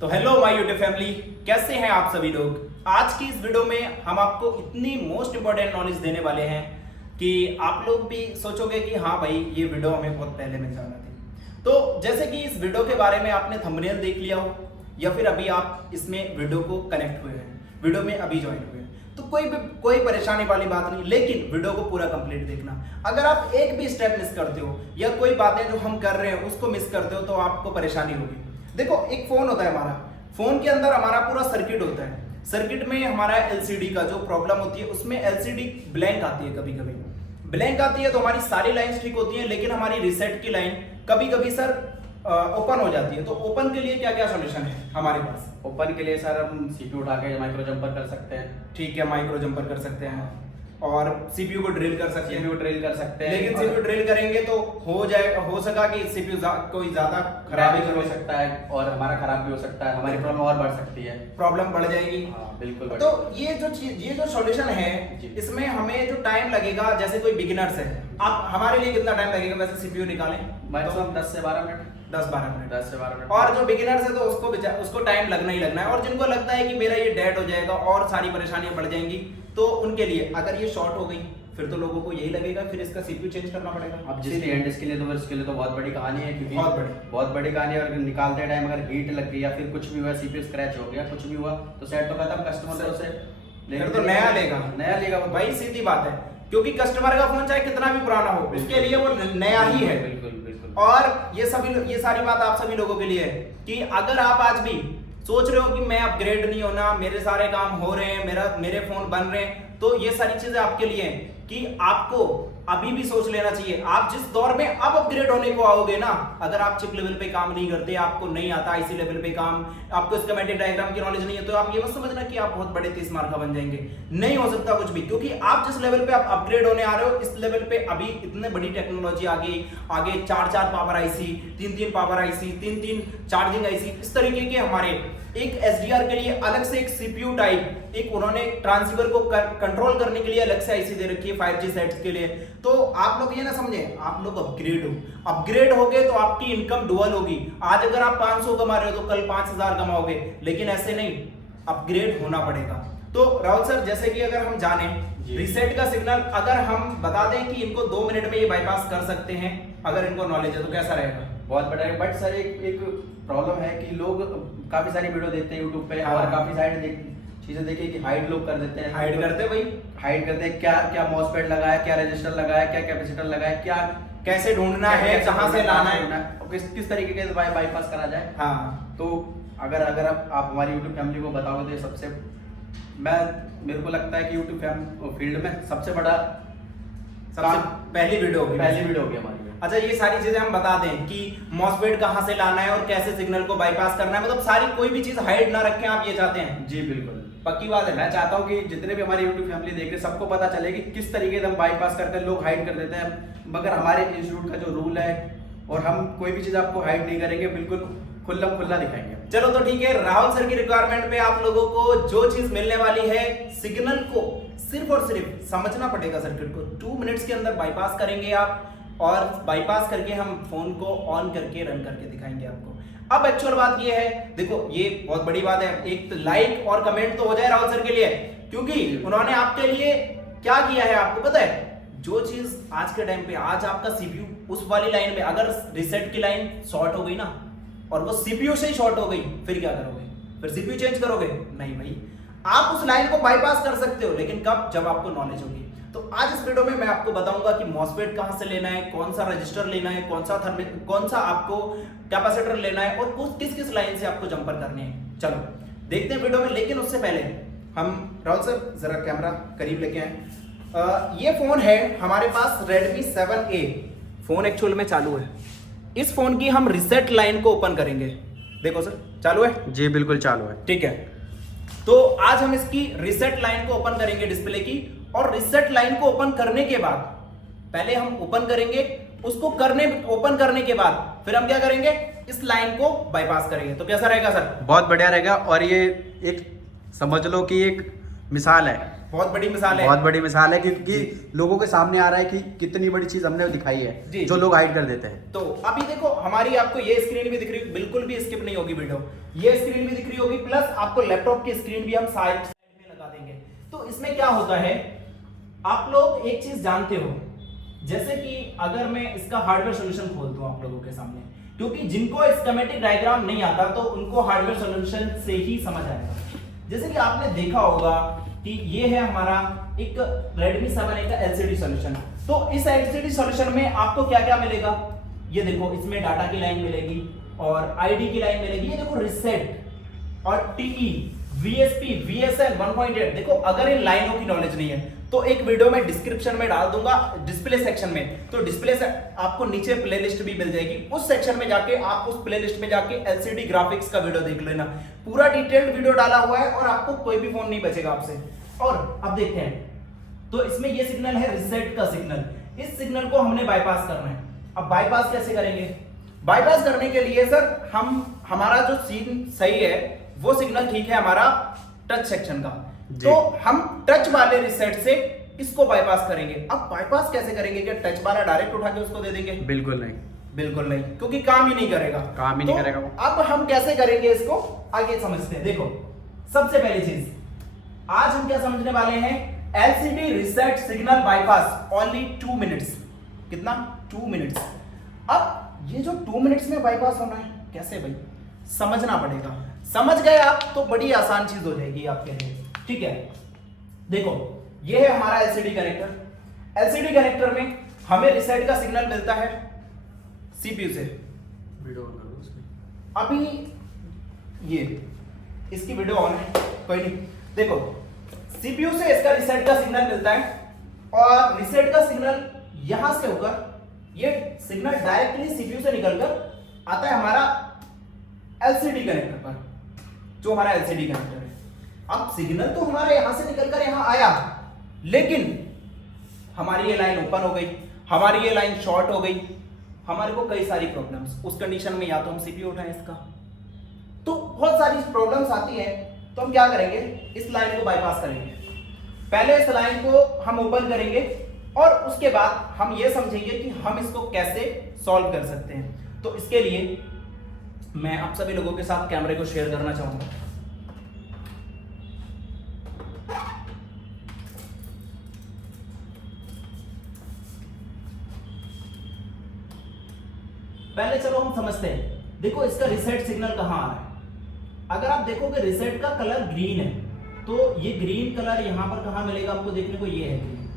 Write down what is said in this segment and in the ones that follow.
तो hello my YouTube family, कैसे हैं आप सभी लोग। आज की इस वीडियो में हम आपको इतनी मोस्ट इंपॉर्टेंट नॉलेज देने वाले हैं कि आप लोग भी सोचोगे कि हाँ भाई ये वीडियो हमें बहुत पहले मिल जाना थी। तो जैसे कि इस वीडियो के बारे में आपने थंबनेल देख लिया हो या फिर अभी आप इसमें वीडियो को कनेक्ट हुए हैं, वीडियो में अभी ज्वाइन हुए हैं, तो कोई परेशानी वाली बात नहीं, लेकिन वीडियो को पूरा कंप्लीट देखना। अगर आप एक भी स्टेप मिस करते हो या कोई बातें जो हम कर रहे हैं उसको मिस करते हो तो आपको परेशानी होगी। देखो, एक फोन होता है हमारा, फोन के अंदर हमारा पूरा सर्किट होता है। सर्किट में हमारा एलसीडी का जो प्रॉब्लम होती है उसमें एलसीडी ब्लैंक आती है, कभी कभी ब्लैंक आती है तो हमारी सारी लाइंस ठीक होती है, लेकिन हमारी रीसेट की लाइन कभी कभी सर ओपन हो जाती है। तो ओपन के लिए क्या क्या सॉल्यूशन है हमारे पास? ओपन के लिए सर हम सीपीयू उठा के माइक्रो जंपर कर सकते हैं। ठीक है, माइक्रो जंपर कर सकते हैं और सीपीयू को ड्रिल कर सकते हैं। सीपीयू ड्रिल कर सकते हैं, लेकिन सीपीयू ड्रिल करेंगे तो हो सका कि सीपीयू कोई ज्यादा खराब भी हो सकता है और हमारा खराब भी हो सकता है, हमारी प्रॉब्लम और बढ़ सकती है, प्रॉब्लम बढ़ जाएगी। हाँ बिल्कुल। तो ये जो सॉल्यूशन है इसमें हमें जो टाइम लगेगा, जैसे कोई बिगिनर्स है, आप हमारे लिए कितना टाइम लगेगा वैसे सीपीयू निकालें? मैक्सिमम 10 से 12 मिनट। 10-12 मिनट। 10 से 12 मिनट। और जो बिगिनर्स है तो उसको टाइम लगना ही लगना है। और जिनको लगता है कि मेरा ये डेड हो जाएगा और सारी परेशानियां बढ़ जाएंगी, तो उनके लिए अगर ये शॉर्ट हो गई फिर तो लोगों को यही लगेगा फिर इसका सीपीयू चेंज करना पड़ेगा। अब जिसके एंड इसके लिए तो उसके लिए तो बहुत बड़ी कहानी है, क्योंकि बहुत बड़ी कहानी है। और निकालते टाइम अगर हीट लग गई या फिर कुछ भी हुआ, सीपीयू स्क्रैच हो गया, कुछ भी हुआ तो सेट तो खत्म, कस्टमर तो उसे फिर तो नया लेगा भाई, सीधी बात है। क्योंकि कस्टमर का फोन चाहे कितना भी पुराना हो, उसके लिए वो नया ही है। बिल्कुल बिल्कुल। और ये सारी बात आप सभी लोगों के लिए है कि अगर आप आज भी सोच रहे हो कि मैं अपग्रेड नहीं होना, मेरे सारे काम हो रहे हैं, मेरे फोन बन रहे हैं, तो ये सारी चीजें आपके लिए हैं कि आपको अभी भी सोच लेना चाहिए। आप जिस दौर में अब अपग्रेड होने को आओगे ना, अगर आप चिप लेवल पे काम नहीं करते, आपको नहीं आता आईसी लेवल पे काम, आपको स्कीमेटिक डायग्राम की नॉलेज नहीं है, तो आप ये मत समझना कि आप बहुत बड़े 30 मार्का बन जाएंगे। नहीं हो सकता कुछ भी, क्योंकि आप जिस लेवल पे आप अपग्रेड होने आ रहे हो, इस लेवल पे अभी इतने बड़ी टेक्नोलॉजी आगे 4 power IC, 3 power IC, 3 charging IC, इस तरीके के हमारे एक एसडीआर के लिए अलग से एक सीपीयू टाइप, एक उन्होंने ट्रांसीवर को कंट्रोल करने के लिए अलग से आईसी दे रखी है 5G सेट्स के लिए। तो आप लोग ये ना समझे, आप लोग अपग्रेड हो गए तो आपकी इनकम डुअल होगी। आज अगर आप 500 कमा रहे हो तो कल 5000 कमाओगे, लेकिन ऐसे नहीं, अपग्रेड होना पड़ेगा। तो राहुल सर, जैसे कि अगर हम जाने रीसेट का सिग्नल, अगर हम बता दें कि इनको 2 मिनट में ये बाईपास कर सकते हैं, अगर इनको नॉलेज है तो कैसा रहेगा? बहुत बड़ा है। बट सर एक प्रॉब्लम है कि लोग काफी सारी वीडियो देखते हैं यूट्यूब पे, और काफी सारी चीजें देखिए कि हाइड लोग कर देते हैं। हाइड करते हैं क्या मॉसफेट लगाया, क्या रजिस्टर लगाया, क्या कैपेसिटर लगाया, क्या कैसे ढूंढना है, कहां से लाना है, किस तरीके के बाईपास करा जाए। हाँ, तो अगर आप हमारी यूट्यूब फैमिली को बताओगे तो सबसे मेरे को लगता है कि यूट्यूब फील्ड में सबसे पहली वीडियो होगी हमारी। अच्छा, ये सारी चीजें हम बता दें कि मॉसफेट कहां से लाना है और कैसे सिग्नल को बाईपास करना है, मतलब सारी कोई भी चीज हाइड ना रखें, आप ये चाहते हैं? जी बिल्कुल, पक्की बात है। मैं चाहता हूँ कि जितने भी हमारी यूट्यूब फैमिली देख रहे हैं सबको पता चले कि किस तरीके से हम बाईपास करते हैं। लोग हाइड कर देते हैं, मगर हमारे इंस्टीट्यूट का जो रूल है, और हम कोई भी चीज आपको हाइड नहीं करेंगे, बिल्कुल खुला दिखाएंगे। चलो तो ठीक है, राहुल सर की रिक्वायरमेंट पे आप लोगों को जो चीज मिलने वाली है, सिग्नल को सिर्फ और सिर्फ समझना पड़ेगा। सर्किट को 2 मिनट्स के अंदर बाईपास करेंगे आप, और बाईपास करके हम फोन को ऑन करके रन करके दिखाएंगे आपको। अब एक्चुअल बात ये है, देखो ये बहुत बड़ी बात है, एक लाइक और कमेंट तो हो जाए राहुल सर के लिए, क्योंकि उन्होंने आपके लिए क्या किया है आपको पता है। जो चीज आज के टाइम पे, आज आपका सीपीयू उस वाली लाइन में अगर रीसेट की लाइन शॉर्ट हो गई ना, और वो सीपीयू से ही शॉर्ट हो गई, फिर क्या करोगे? फिर सीपीयू चेंज करोगे? नहीं भाई, आप उस लाइन को बाईपास कर सकते हो, लेकिन कब? जब आपको नॉलेज होगी। तो आज इस वीडियो में मैं आपको बताऊंगा कि मॉसफेट कहां से लेना है, कौन सा रजिस्टर लेना है, कौन सा आपको कैपेसिटर लेना है, और किस लाइन से आपको जंपर करने हैं। चलो देखते हैं वीडियो में, लेकिन उससे पहले हम राहुल सर जरा कैमरा करीब लेके आए। ये फोन है हमारे पास Redmi 7A, फोन एक्चुअल में चालू है। इस फोन की हम रिसेट लाइन को ओपन करेंगे। देखो सर, चालू है? जी बिल्कुल चालू है। ठीक है, तो आज हम इसकी रिसेट लाइन को ओपन करेंगे डिस्प्ले की, और रिसेट लाइन को ओपन करने के बाद पहले हम ओपन करेंगे, उसको ओपन करने के बाद फिर हम क्या करेंगे, इस लाइन को बाईपास करेंगे। तो कैसा रहेगा सर? बहुत बढ़िया रहेगा। और ये एक समझ लो कि एक मिसाल है बहुत बड़ी मिसाल है। बहुत बड़ी मिसाल है, क्योंकि लोगों के सामने आ रहा है कि कितनी बड़ी चीज हमने दिखाई है जी, जो लोग हाइड कर देते हैं। तो अभी देखो हमारी आपको ये स्क्रीन भी दिख रही है, बिल्कुल भी स्किप नहीं होगी वीडियो, ये स्क्रीन भी दिख रही होगी, प्लस आपको लैपटॉप की स्क्रीन भी हम साइड में लगा देंगे। तो इसमें क्या होता है, आप लोग एक चीज जानते हो, जैसे कि अगर मैं इसका हार्डवेयर सॉल्यूशन खोल दूं आप लोगों के सामने, क्योंकि जिनको स्कीमेटिक डायग्राम नहीं आता तो उनको हार्डवेयर सॉल्यूशन से ही समझ आएगा। जैसे कि आपने देखा होगा कि ये है हमारा एक Redmi 7A का LCD सॉल्यूशन। तो इस LCD सॉल्यूशन में आपको क्या क्या मिलेगा, ये देखो इसमें डाटा की लाइन मिलेगी और आईडी की लाइन मिलेगी, ये देखो रीसेट और टीई VSP VSL 1.8। देखो अगर इन लाइनों की नॉलेज नहीं है तो एक वीडियो में डिस्क्रिप्शन में डाल दूंगा डिस्प्ले सेक्शन में, तो डिस्प्ले से आपको नीचे प्लेलिस्ट भी मिल जाएगी, उस सेक्शन में जाके आप उस प्लेलिस्ट में जाके LCD ग्राफिक्स का वीडियो देख लेना, पूरा डिटेल्ड वीडियो डाला हुआ है और आपको कोई भी फोन नहीं बचेगा आपसे। और अब देखते हैं, तो इसमें ये सिग्नल है रीसेट का सिग्नल, इस सिग्नल को हमने बाईपास करना है। अब बाईपास कैसे करेंगे, बाईपास करने के लिए सर हमारा जो सीन सही है वो सिग्नल ठीक है हमारा टच सेक्शन का, तो हम टच वाले रीसेट से इसको बाईपास करेंगे। अब बाईपास कैसे करेंगे, क्या टच वाला डायरेक्ट उठा के उसको दे देंगे? बिल्कुल नहीं, बिल्कुल नहीं, क्योंकि काम ही नहीं करेगा, काम ही नहीं करेगा वो। अब हम कैसे करेंगे इसको आगे समझते हैं। देखो सबसे पहली चीज आज हम क्या समझने वाले हैं, LCD reset signal bypass only 2 minutes. कितना? 2 मिनट्स। अब ये जो 2 मिनट्स में बाईपास होना है कैसे भाई, समझना पड़ेगा। समझ गए आप तो बड़ी आसान चीज हो जाएगी आपके लिए, ठीक है। देखो ये है हमारा LCD कनेक्टर, LCD कनेक्टर में हमें रीसेट का सिग्नल मिलता है CPU से। वीडियो ऑन करो उसकी। अभी ये इसकी वीडियो ऑन है, कोई नहीं। देखो CPU से इसका रीसेट का सिग्नल मिलता है और रीसेट का सिग्नल यहां से होकर ये सिग्नल डायरेक्टली CPU से निकलकर आता है हमारा LCD कनेक्टर पर, जो हमारा LCD कनेक्टर है। अब सिग्नल तो हमारा यहां से निकलकर यहां आया, लेकिन हमारी ये लाइन ओपन हो गई, हमारी ये लाइन शॉर्ट हो गई, हमारे को कई सारी प्रॉब्लम्स उस कंडीशन में, या तो हम CPU उठाएं इसका, तो बहुत सारी प्रॉब्लम्स आती है। तो हम क्या करेंगे, इस लाइन को बाईपास करेंगे। पहले इस लाइन को हम ओपन करेंगे और उसके बाद हम ये समझेंगे कि हम इसको कैसे सॉल्व कर सकते हैं। तो इसके लिए मैं आप सभी लोगों के साथ कैमरे को शेयर करना चाहूंगा। पहले चलो हम समझते हैं। देखो इसका रीसेट सिग्नल कहां आ रहा है, अगर आप देखोगे रीसेट का कलर ग्रीन है, तो ये ग्रीन कलर यहां पर कहां मिलेगा आपको देखने को, ये है ग्रीन।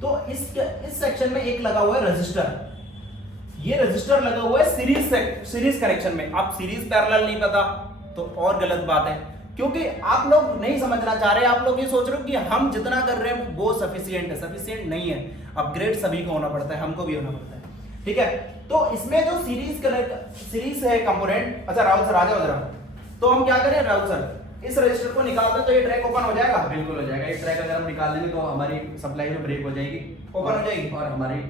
तो इस सेक्शन में एक लगा हुआ है रजिस्टर, ये रजिस्टर लगा हुआ है सीरीज कनेक्शन में। आप सीरीज पैरेलल नहीं पता तो और गलत बात है, क्योंकि आप लोग नहीं समझना चाह रहे, आप लोग ये सोच रहे हो कि हम जितना कर रहे हैं वो सफिशिएंट है। सफिशिएंट नहीं है, अपग्रेड सभी को होना पड़ता है, हमको भी होना पड़ता है, ठीक है। तो इसमें जो सीरीज है कंपोनेंट, अच्छा राहुल सर आ जाओ जरा, तो हम क्या करें राहुल सर, इस रजिस्टर को निकाल दें तो ये ट्रैक ओपन हो जाएगा। बिल्कुल हो जाएगा, इस ट्रैक अगर हम निकाल देंगे तो हमारी सप्लाई में ब्रेक हो जाएगी, ओपन हो जाएगी और हमारी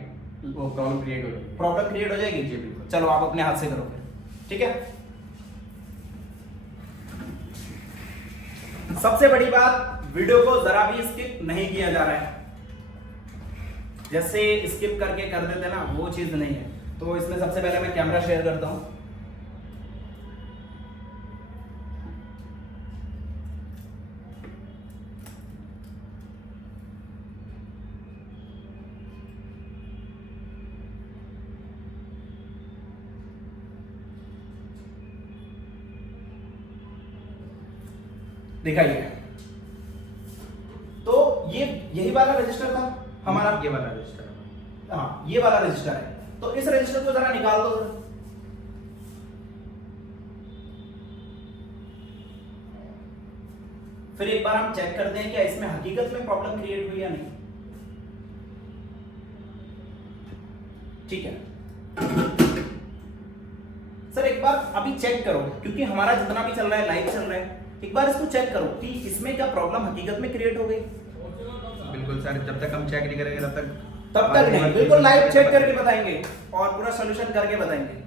वो प्रॉब्लम क्रिएट हो जाएगी। प्रॉब्लम क्रिएट हो जाएगी जी बिल्कुल। चलो आप अपने हाथ से करो फिर, ठीक है। सबसे बड़ी बात, वीडियो को जरा भी स्किप नहीं किया जा रहा है, जैसे स्किप करके कर देते ना वो चीज नहीं है। तो इसमें सबसे पहले मैं कैमरा शेयर करता हूं। दिखाइए, तो ये यही वाला रजिस्टर था हमारा, ये वाला रजिस्टर है। हाँ ये वाला रजिस्टर है। तो इस रजिस्टर को जरा निकाल दो, फिर एक बार हम चेक करते हैं क्या इसमें हकीकत में प्रॉब्लम क्रिएट हुई या नहीं, ठीक है। सर एक बार अभी चेक करो, क्योंकि हमारा जितना भी चल रहा है लाइव चल रहा है, एक बार इसको चेक करो कि इसमें क्या प्रॉब्लम हकीकत में क्रिएट हो गई। बिल्कुल सर, जब तक हम चेक नहीं करेंगे तब तक नहीं, बिल्कुल लाइव चेक करके बताएंगे और पूरा सॉल्यूशन करके बताएंगे।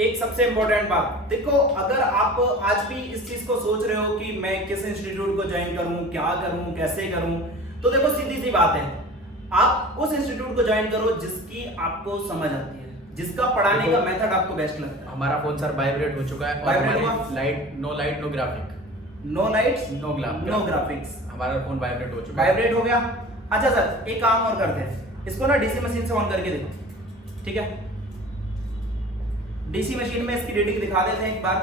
एक सबसे इंपॉर्टेंट बात देखो, अगर आप आज भी इस चीज को सोच रहे हो कि मैं किस इंस्टीट्यूट को ज्वाइन करूं, क्या करूं, कैसे करूं, तो देखो सीधी सी बात है, आप उस इंस्टीट्यूट को ज्वाइन करो जिसकी आपको समझ आती है, जिसका पढ़ाने का मेथड आपको बेस्ट लगता है। हमारा फोन सर वाइब्रेट हो चुका है, वाइब्रेट हुआ? Light no graphic, no lights no graphics, हमारा फोन वाइब्रेट हो चुका है। वाइब्रेट हो गया। अच्छा सर, एक काम और करते हैं, इसको ना डीसी मशीन से ऑन करके देखो, ठीक है? डीसी मशीन में इसकी रीडिंग दिखा देते हैं एक बार,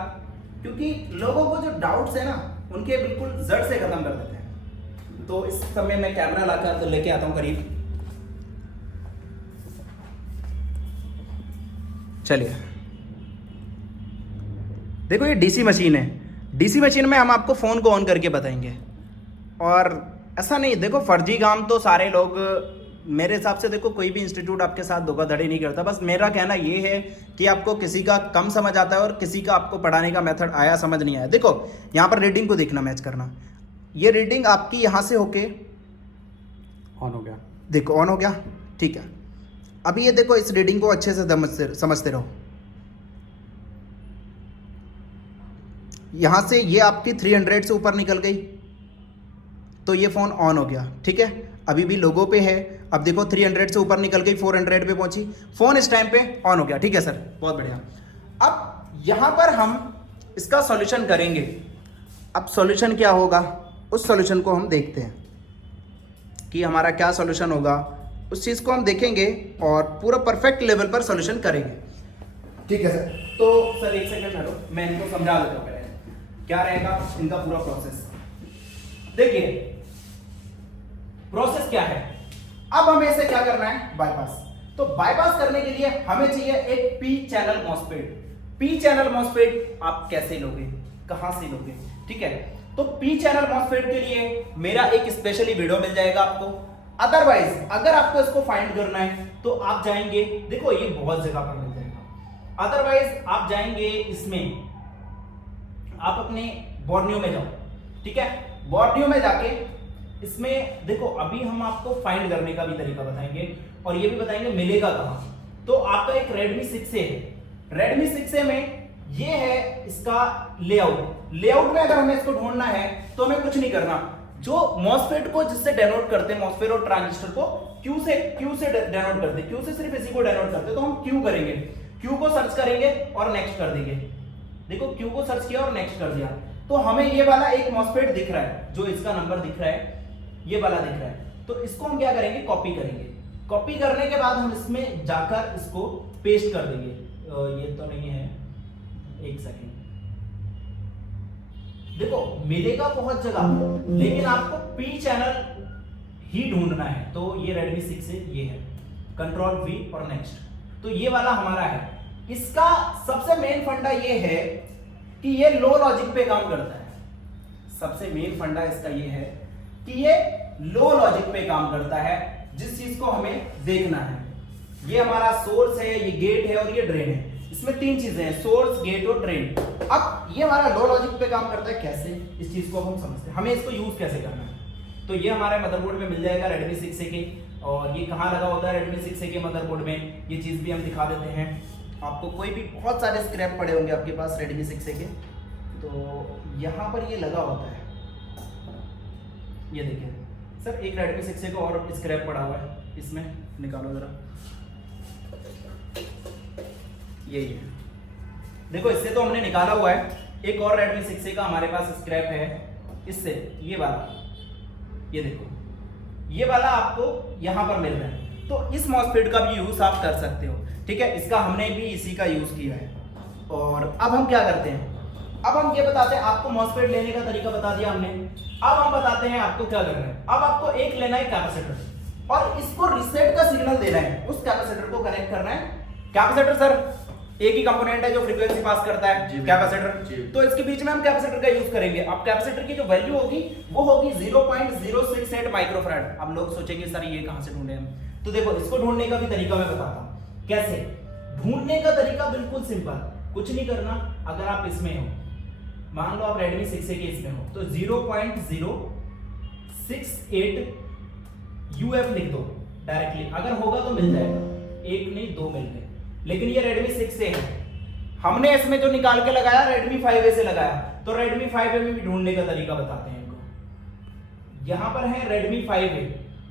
क्योंकि लोगों को जो डाउट्स है ना उनके बिल्कुल जड़ से खत्म कर देते हैं। तो इस समय मैं कैमरा लाकर तो लेके आता हूं करीब, चलिए देखो ये डीसी मशीन है। डीसी मशीन में हम आपको फोन को ऑन करके बताएंगे, और ऐसा नहीं, देखो फर्जी काम तो सारे लोग, मेरे हिसाब से देखो कोई भी इंस्टीट्यूट आपके साथ धोखाधड़ी नहीं करता। बस मेरा कहना ये है कि आपको किसी का कम समझ आता है और किसी का आपको पढ़ाने का मेथड आया समझ नहीं आया। देखो यहाँ पर रीडिंग को देखना, मैच करना, ये रीडिंग आपकी यहाँ से होके ऑन हो गया, देखो ऑन हो गया, ठीक है? अभी ये देखो इस रीडिंग को अच्छे से समझते रहो। यहाँ से ये आपकी 300 से ऊपर निकल गई तो ये फ़ोन ऑन हो गया, ठीक है? अभी भी लोगों पे है, अब देखो 300 से ऊपर निकल गई, 400 पे पहुंची, फ़ोन इस टाइम पे ऑन हो गया, ठीक है सर? बहुत बढ़िया। अब यहाँ पर हम इसका सॉल्यूशन करेंगे। अब सॉल्यूशन क्या होगा, उस सॉल्यूशन को हम देखते हैं कि हमारा क्या सॉल्यूशन होगा, उस चीज़ को हम देखेंगे और पूरा परफेक्ट लेवल पर सॉल्यूशन करेंगे, ठीक है सर? तो सर एक सेकंड हटो, मैं इनको समझा देता हूँ पहले क्या रहेगा इनका पूरा प्रोसेस। देखिए प्रोसेस क्या है, अब हमें इसे क्या करना है, बाईपास। तो बाईपास करने के लिए हमें चाहिए एक P channel MOSFET. P channel MOSFET आप कैसे लोगे, कहां से लोगे, ठीक है? तो पी चैनल मॉसफेट के लिए मेरा एक स्पेशली वीडियो मिल जाएगा आपको। अदरवाइज अगर आपको इसको फाइंड करना है तो आप जाएंगे, देखो ये बहुत जगह पर मिल जाएगा। अदरवाइज आप जाएंगे इसमें, आप अपने बोर्नियो में जाओ, ठीक है? बोर्नियो में जाके इसमें देखो, अभी हम आपको फाइंड करने का भी तरीका बताएंगे और ये भी बताएंगे मिलेगा कहां। तो आपका एक Redmi 6A है, Redmi 6A में ये है इसका लेआउट। लेआउट में अगर हमें इसको ढूंढना है तो हमें कुछ नहीं करना, जो मॉसफेट को जिससे डेनोट करते हैं, मॉसफेट और ट्रांजिस्टर को क्यू से डेनोट करते हैं, क्यू से सिर्फ इसी को डेनोट करते हैं, तो हम क्यू करेंगे, क्यू को सर्च करेंगे और नेक्स्ट कर देंगे। देखो क्यू को सर्च किया और नेक्स्ट कर दिया, तो हमें ये वाला एक मॉसफेट दिख रहा है, जो इसका नंबर दिख रहा है, ये वाला दिख रहा है। तो इसको हम क्या करेंगे, कॉपी करेंगे। कॉपी करने के बाद हम इसमें जाकर इसको पेस्ट कर देंगे। ये तो नहीं है, एक सेकेंड, देखो मिलेगा बहुत जगह, लेकिन आपको पी चैनल ही ढूंढना है। तो ये Redmi 6A ये है, कंट्रोल V और नेक्स्ट, तो ये वाला हमारा है। इसका सबसे मेन फंडा ये है कि ये लो लॉजिक पे काम करता है। सबसे मेन फंडा इसका ये है कि ये लो लॉजिक पे काम करता है, जिस चीज को हमें देखना है। ये हमारा सोर्स है, ये गेट है और ये ड्रेन है। इसमें तीन चीजें हैं, सोर्स, गेट और ड्रेन। अब ये हमारा लो लॉजिक पे काम करता है, कैसे, इस चीज को हम समझते हैं, हमें इसको यूज कैसे करना है। तो ये हमारे मदरबोर्ड में मिल जाएगा Redmi 6A के, और ये कहाँ लगा होता है Redmi 6A के मदरबोर्ड में, ये चीज भी हम दिखा देते हैं आपको। कोई भी बहुत सारे स्क्रैप पड़े होंगे आपके पास Redmi 6A के, तो यहाँ पर ये लगा होता है, ये देखिए सर, एक Redmi 6A को और स्क्रैप पड़ा हुआ है, इसमें निकालो जरा, यही है, देखो इससे तो हमने निकाला हुआ है। एक और Redmi 6A का हमारे पास स्क्रैप है इससे, ये वाला, ये देखो, ये वाला आपको यहाँ पर मिल रहा है। तो इस मॉसफेट का भी यूज आप कर सकते हो, ठीक है? इसका हमने भी इसी का यूज किया है। और अब हम क्या करते हैं, अब हम ये बताते हैं, आपको मॉसफेट लेने का तरीका बता दिया हमने, अब हम बताते हैं आपको क्या करना है। अब आपको एक लेना है कैपेसिटर, और इसको रीसेट का सिग्नल देना है, उस कैपेसिटर को कनेक्ट करना है। कैपेसिटर सर एक ही कंपोनेंट है जो फ्रीक्वेंसी पास करता है, कैपेसिटर, तो इसके बीच में हम कैपेसिटर का यूज करेंगे। अब कैपेसिटर की जो वैल्यू होगी वो होगी 0.068 माइक्रोफैराड। अब लोग सोचेंगे सर ये कहां से ढूंढे हम, तो देखो इसको ढूंढने का भी तरीका मैं बताता हूं। कैसे ढूंढने का तरीका, बिल्कुल सिंपल, कुछ नहीं करना। अगर आप इसमें हो, मान लो आप Redmi 6A के इसमें हो, तो 0.068 UF लिख दो डायरेक्टली, अगर होगा तो मिल जाएगा, एक नहीं दो मिल गए। लेकिन ये Redmi 6A है, हमने इसमें जो निकाल के लगाया Redmi 5A से लगाया, तो Redmi 5A में भी ढूंढने का तरीका बताते हैं इनको। यहाँ पर है Redmi 5A।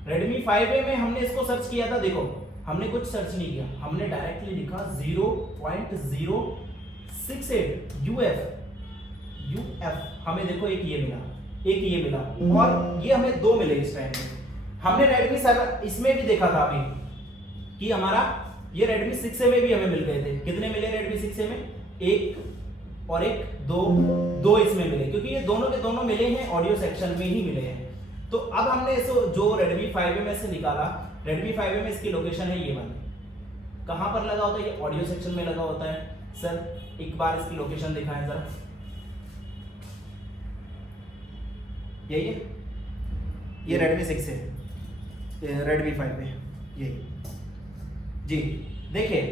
Redmi 5A में हमने इसको सर्च किया था, देखो हमने कुछ सर्च नहीं किया, हमने डायरेक्टली लिखा 0.068 UF। हमें देखो एक ये मिला और ये हमें 2 मिले इस टाइम में। हमने Redmi 7 इसमें भी देखा था अभी कि हमारा ये Redmi 6A में भी हमें मिल गए थे। कितने मिले Redmi 6A में? एक और एक, दो इसमें मिले, क्योंकि ये दोनों के दोनों मिले हैं ऑडियो सेक्शन में ही मिले हैं। तो अब हमने इसको जो Redmi 5A में से निकाला, Redmi 5A में इसकी लोकेशन है ये वाली। कहां पर लगा होता है? ये ऑडियो सेक्शन में लगा होता है। सर एक बार इसकी लोकेशन दिखाएं जरा। यही है, ये Redmi 6A, Redmi 5A यही जी। देखिए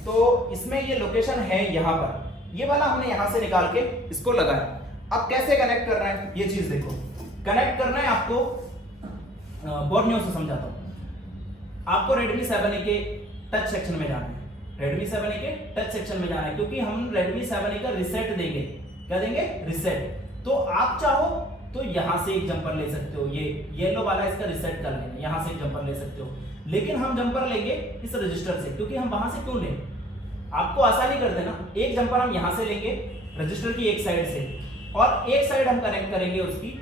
तो इसमें ये लोकेशन है यहाँ पर, ये वाला हमने यहाँ से निकाल के इसको लगाया। अब कैसे कनेक्ट करना है ये चीज देखो। कनेक्ट करना है आपको, बोर्नियो से समझाता हूँ। आपको Redmi 7A के टच सेक्शन में जाना है, Redmi 7A के टच सेक्शन में जाना है, क्योंकि हम Redmi 7A का रिसेट देंगे। क्या देंगे? रिसेट। तो आप चाहो तो यहां से एक जंपर ले सकते हो, ये येलो वाला इसका रिसेट कर लेना, यहां से एक जंपर ले सकते हो। लेकिन हम जंपर लेंगे इस रजिस्टर से, क्योंकि हम वहां से क्यों लें, आपको आसानी कर देना। एक जंपर हम यहां से लेंगे रजिस्टर की एक साइड से, और एक साइड हम कनेक्ट करेंगे उसकी,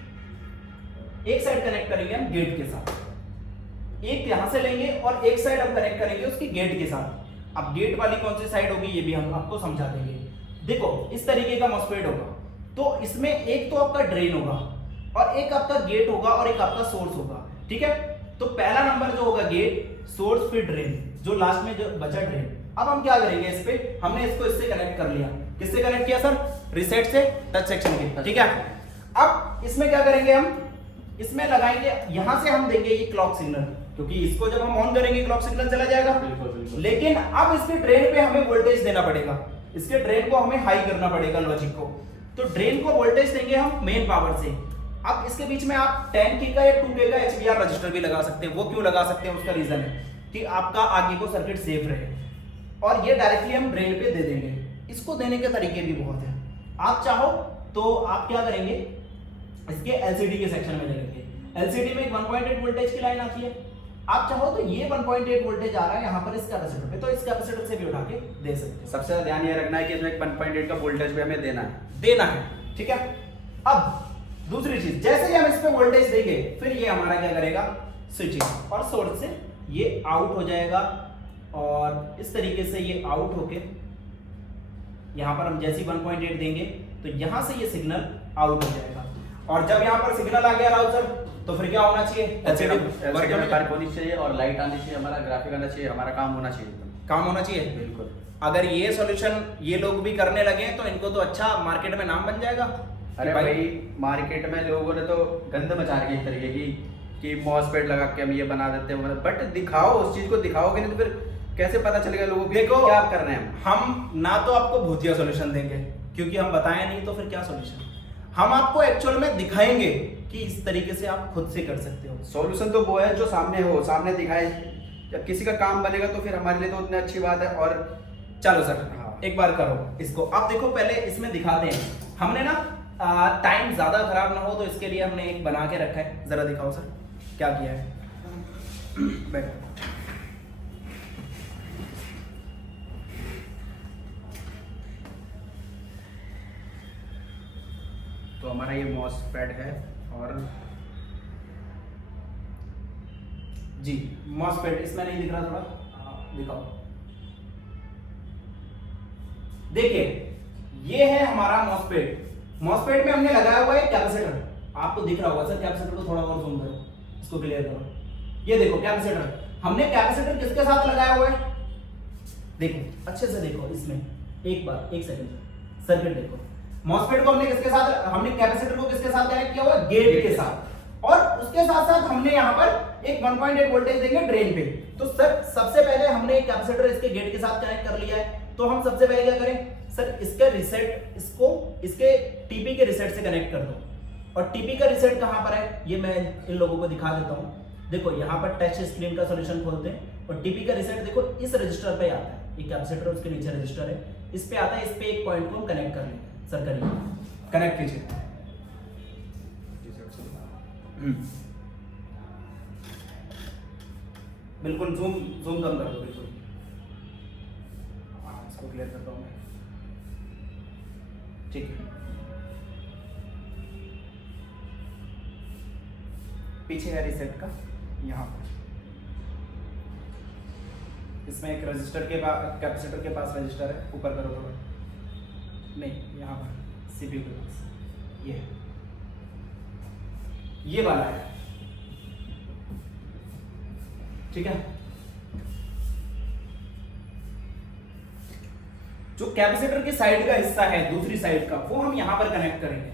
एक साइड कनेक्ट करेंगे हम गेट के साथ। एक यहां से लेंगे और एक साइड हम कनेक्ट करेंगे उसकी गेट के साथ। अब गेट वाली कौन सी साइड होगी ये भी हम आपको समझा देंगे। देखो इस तरीके का मॉस्फेट होगा, तो इसमें एक तो आपका ड्रेन होगा और एक आपका गेट होगा और एक आपका सोर्स होगा। ठीक है, तो पहला नंबर जो होगा गेट, सोर्स, फिर ड्रेन, जो लास्ट में जो बचा ड्रेन। अब हम क्या करेंगे, इस पे हमने इसको इससे कनेक्ट कर लिया। किससे कनेक्ट किया सर? रिसेट से टच सेक्शन के। ठीक है, अब इसमें क्या करेंगे, हम इसमें लगाएंगे, यहां से हम देंगे ये क्लॉक सिग्नल, क्योंकि इसको जब हम ऑन करेंगे क्लॉक सिग्नल चला जाएगा। बिल्कुल। लेकिन अब इसके ड्रेन पे हमें वोल्टेज देना पड़ेगा, इसके ड्रेन को हमें हाई करना पड़ेगा लॉजिक को। तो ड्रेन को वोल्टेज देंगे हम मेन पावर से। अब इसके बीच में आप 10K का या 2K का HDR रजिस्टर भी लगा सकते हैं। वो क्यों लगा सकते हैं, उसका रीजन है कि आपका आगे को सर्किट सेफ रहे, और ये डायरेक्टली हम ड्रेन पे दे देंगे। इसको देने के तरीके भी बहुत है। आप चाहो तो आप क्या करेंगे, इसके LCD के सेक्शन में लेंगे। LCD में 1.8 वोल्टेज की लाइन आती है। आप चाहो तो ये 1.8 वोल्टेज आ रहा है यहाँ पर इस कैपेसिटर पे, तो इस कैपेसिटर से भी उठा के दे सकते हैं। सबसे ज्यादा ध्यान ये रखना है कि इसमें 1.8 का वोल्टेज भी हमें देना है। ठीक है, अब दूसरी चीज, जैसे ही हम इस पे वोल्टेज देंगे, फिर ये हमारा क्या करेगा, स्विचिंग, और सोर्स से ये आउट हो जाएगा, और इस तरीके से ये आउट होके यहां पर हम जैसे 1.8 देंगे तो यहां से ये सिग्नल आउट हो जाएगा। और जब यहां पर सिग्नल आ गया राउटर, तो फिर क्या होना चाहिए, LCD में वर्क होनी चाहिए और लाइट आनी चाहिए, हमारा ग्राफिक आना चाहिए, हमारा काम होना चाहिए। काम होना चाहिए, बिल्कुल। अगर ये सॉल्यूशन ये लोग भी करने लगे तो इनको तो अच्छा मार्केट में नाम बन जाएगा। अरे भाई मार्केट में लोगों ने तो गंद मचा रखी है इस तरीके की कि मॉसफेट लगा के हम ये बना देते हैं, बट दिखाओ, उस चीज को दिखाओगे नहीं तो फिर कैसे पता चलेगा लोगों को देखो क्या कर रहे हैं। हम ना तो आपको भूतिया सॉल्यूशन देंगे, क्योंकि हम बताएं नहीं तो फिर क्या सॉल्यूशन, हम आपको एक्चुअल में दिखाएंगे कि इस तरीके से आप खुद से कर सकते हो। सॉल्यूशन तो वो है जो सामने हो, सामने दिखाए। जब किसी का काम बनेगा तो फिर हमारे लिए तो उतनी अच्छी बात है। और चलो सर एक बार करो इसको। अब देखो पहले इसमें दिखाते हैं, हमने ना टाइम ज्यादा खराब ना हो तो इसके लिए हमने एक बना के रखा है। जरा दिखाओ सर क्या किया है। बैठो। तो हमारा ये मॉसफेट है, और जी मॉसफेट इसमें नहीं दिख रहा, थोड़ा दिखाओ। देखिए ये है हमारा मॉसफेट। मॉसफेट में हमने लगाया हुआ है कैपेसिटर, आपको दिख रहा होगा सर। कैपेसिटर को थोड़ा और जूम करो, इसको क्लियर करो। ये देखो कैपेसिटर, हमने कैपेसिटर किसके साथ लगाया हुआ है, देखो अच्छे से देखो इसमें, एक बार एक सेकंड सर्किट देखो। मॉसफेट को हमने किसके साथ, हमने कैपेसिटर को किसके साथ कनेक्ट किया हुआ है, गेट के साथ, और उसके साथ साथ हमने यहाँ पर एक 1.8 वोल्टेज देंगे ड्रेन पे। तो सर सबसे पहले हमने कैपेसिटर इसके गेट के साथ कनेक्ट कर लिया है, तो हम सबसे पहले क्या करें सर, इसके रिसेट, इसको इसके टीपी के रिसेट से कनेक्ट कर दो। और टीपी का रिसेट कहां पर है ये मैं इन लोगों को दिखा देता हूं। देखो यहाँ पर टच स्क्रीन का सॉल्यूशन खोलते हैं, और टीपी का रिसेट देखो इस रजिस्टर पे आता है। ये कैपेसिटर उसके नीचे रजिस्टर है, इस पे आता है, इस पे एक पॉइंट को हम कनेक्ट कर लेंगे। सर करिए, कनेक्ट कीजिए। बिल्कुल जूम जूम कम कर दो, बिल्कुल। इसको क्लियर करता हूँ मैं, ठीक है। पीछे है रीसेट का, यहाँ पर इसमें एक रजिस्टर के पास, कैपेसिटर के पास रजिस्टर है, ऊपर करो थोड़ा, नहीं यहाँ पर सीपीयू के पास, ये वाला है, ठीक है। जो कैपेसिटर की साइड का हिस्सा है, दूसरी साइड का, वो हम यहां पर कनेक्ट करेंगे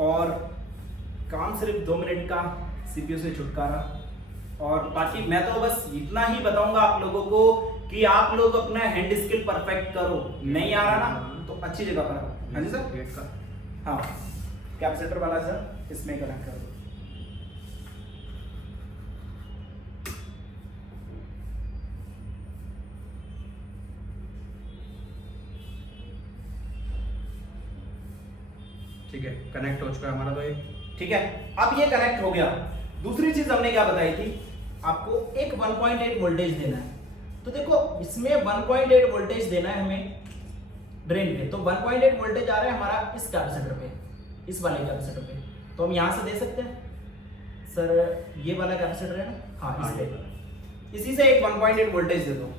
और काम सिर्फ 2 मिनट का, सीपीयू से छुटकारा। और बाकी मैं तो बस इतना ही बताऊंगा आप लोगों को कि आप लोग अपना हैंड स्किल परफेक्ट करो। नहीं आ रहा ना तो अच्छी जगह पर आओ। हाँ जी सर, गेट का, हाँ कैपेसिटर वाला सर, इसमें कनेक्ट कर दो। ठीक है, कनेक्ट हो चुका है हमारा तो ये, ठीक है। अब ये कनेक्ट हो गया। दूसरी चीज हमने क्या बताई थी आपको, एक 1.8 वोल्टेज देना है। तो देखो इसमें 1.8 वोल्टेज देना है हमें ड्रेन पे, तो 1.8 वोल्टेज आ रहा है हमारा इस कैपेसिटर पे, इस वाले कैपेसिटर पे। तो हम यहां से दे सकते हैं सर, ये वाला कैपेसिटर है ना, हाँ इस पे, इसी से एक 1.8 वोल्टेज दे दो।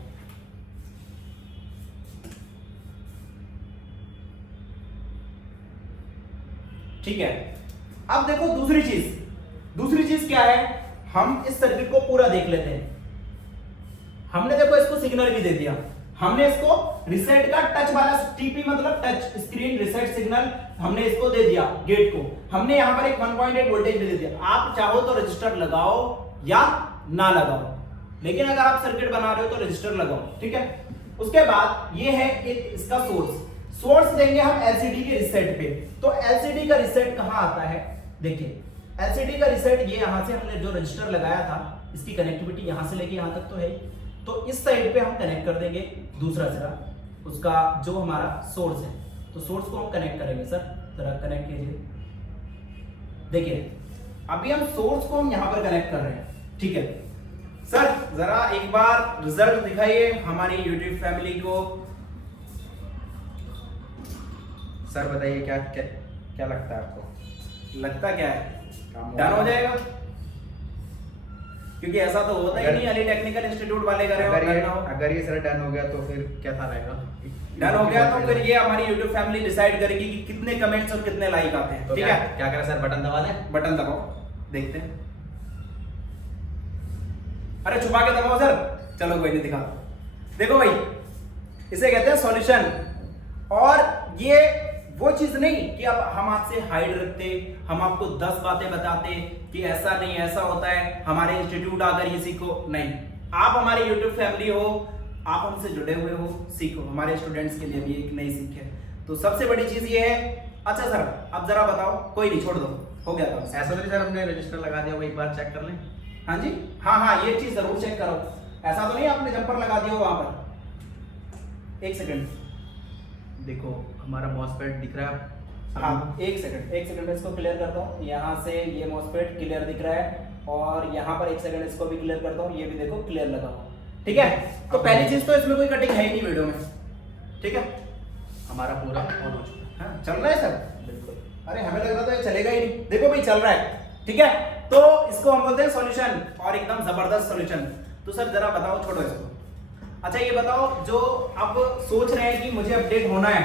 ठीक है। अब देखो दूसरी चीज क्या है, हम इस सर्किट को पूरा देख लेते हैं। हमने देखो इसको सिग्नल भी दे दिया, हमने इसको रिसेट का टच वाला, टीपी मतलब टच स्क्रीन रिसेट सिग्नल हमने इसको दे दिया गेट को। हमने यहां पर एक 1.8 वोल्टेज भी दे दिया। आप चाहो तो रजिस्टर लगाओ या ना लगाओ, लेकिन अगर आप सर्किट बना रहे हो तो रजिस्टर लगाओ, ठीक है। उसके बाद ये है एक इसका सोर्स देंगे हम एलसीडी के रिसेट पे। तो एलसीडी का रिसेट कहां आता है, देखिए एलसीडी का रिसेट ये यहां से हमने जो रजिस्टर लगाया था, इसकी कनेक्टिविटी यहां से लेके यहां तक तो है, तो इस साइड पे हम कनेक्ट कर देंगे दूसरा सिरा, उसका जो हमारा सोर्स है। तो सोर्स को हम कनेक्ट करेंगे सर, जरा कनेक्ट कीजिए। देखिए अभी हम सोर्स को हम यहां पर कनेक्ट कर रहे हैं, ठीक है। सर जरा एक बार रिजल्ट दिखाइए हमारी यूट्यूब फैमिली को। सर बताइए क्या लगता है आपको? लगता क्या है, डन हो जाएगा? क्योंकि ऐसा तो होता ही नहीं, अली टेक्निकल इंस्टीट्यूट वाले कर रहे हो। अगर ये सर डन हो गया तो फिर क्या था रहेगा? डन हो गया तो फिर ये हमारी यूट्यूब फैमिली डिसाइड करेगी कि कितने कमेंट्स और कितने लाइक आते हैं, ठीक है। क्या करें सर, बटन दबा दें? बटन दबाओ, देखते हैं। अरे छुपा के दबाओ सर, चलो कोई नहीं, दिखा। देखो भाई, इसे कहते हैं सॉल्यूशन। और ये वो चीज नहीं कि अब हम आपसे हाइड रखते, हम आपको 10 बातें बताते कि ऐसा नहीं ऐसा होता है, हमारे इंस्टीट्यूट आकर ये सीखो, नहीं। आप हमारी यूट्यूब फैमिली हो, आप हमसे जुड़े हुए हो, सीखो। हमारे स्टूडेंट्स के लिए भी एक नई सीख है। तो सबसे बड़ी चीज ये है। अच्छा सर अब जरा बताओ, कोई नहीं छोड़ दो, हो गया था। ऐसा नहीं सर, हमने रजिस्टर लगा दिया, वो एक बार चेक कर लें। हाँ जी, हाँ ये चीज जरूर चेक करो। ऐसा तो नहीं आपने जंपर लगा दिया हो वहां पर। एक सेकंड, देखो हमारा मॉसफेट दिख रहा है। हाँ एक सेकंड में इसको क्लियर करता हूँ। यहाँ से ये मॉसफेट क्लियर दिख रहा है, और यहाँ पर एक सेकंड इसको भी क्लियर करता हूँ। ये भी देखो क्लियर लगा हुआ, ठीक है। तो पहली चीज तो इसमें कोई कटिंग है ही नहीं वीडियो में, ठीक है। हमारा पूरा ऑन हो चुका है। हाँ चल रहा है सर, बिल्कुल। अरे हमें लग रहा था ये चलेगा ही नहीं, देखो भाई चल रहा है, ठीक है। तो इसको हम बोलते हैं सॉल्यूशन, और एकदम जबरदस्त सॉल्यूशन। तो सर जरा बताओ, छोड़ो इसको। अच्छा ये बताओ, जो अब सोच रहे हैं कि मुझे अपडेट होना है,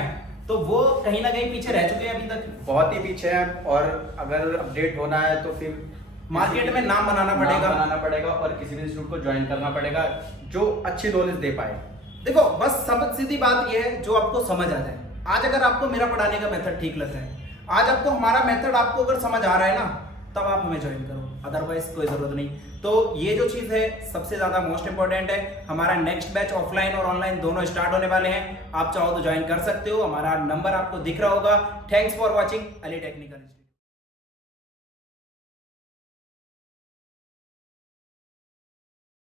तो वो कहीं ना कहीं पीछे रह चुके हैं अभी तक, बहुत ही पीछे हैं। और अगर अपडेट होना है तो फिर मार्केट में नाम बनाना पड़ेगा, और किसी भी इंस्टीट्यूट को ज्वाइन करना पड़ेगा जो अच्छी नॉलेज दे पाए। देखो बस सब सीधी बात ये है, जो आपको समझ आ जाए। आज अगर आपको मेरा पढ़ाने का मेथड ठीक लग रहा है, आज आपको हमारा मेथड आपको अगर समझ आ रहा है ना, तब आप हमें ज्वाइन करो, अदरवाइज कोई जरूरत नहीं। तो ये जो चीज है सबसे ज्यादा मोस्ट इंपॉर्टेंट है। हमारा नेक्स्ट बैच ऑफलाइन और ऑनलाइन दोनों स्टार्ट होने वाले हैं। आप चाहो तो ज्वाइन कर सकते हो, हमारा नंबर आपको दिख रहा होगा। Thanks for watching Ali technical.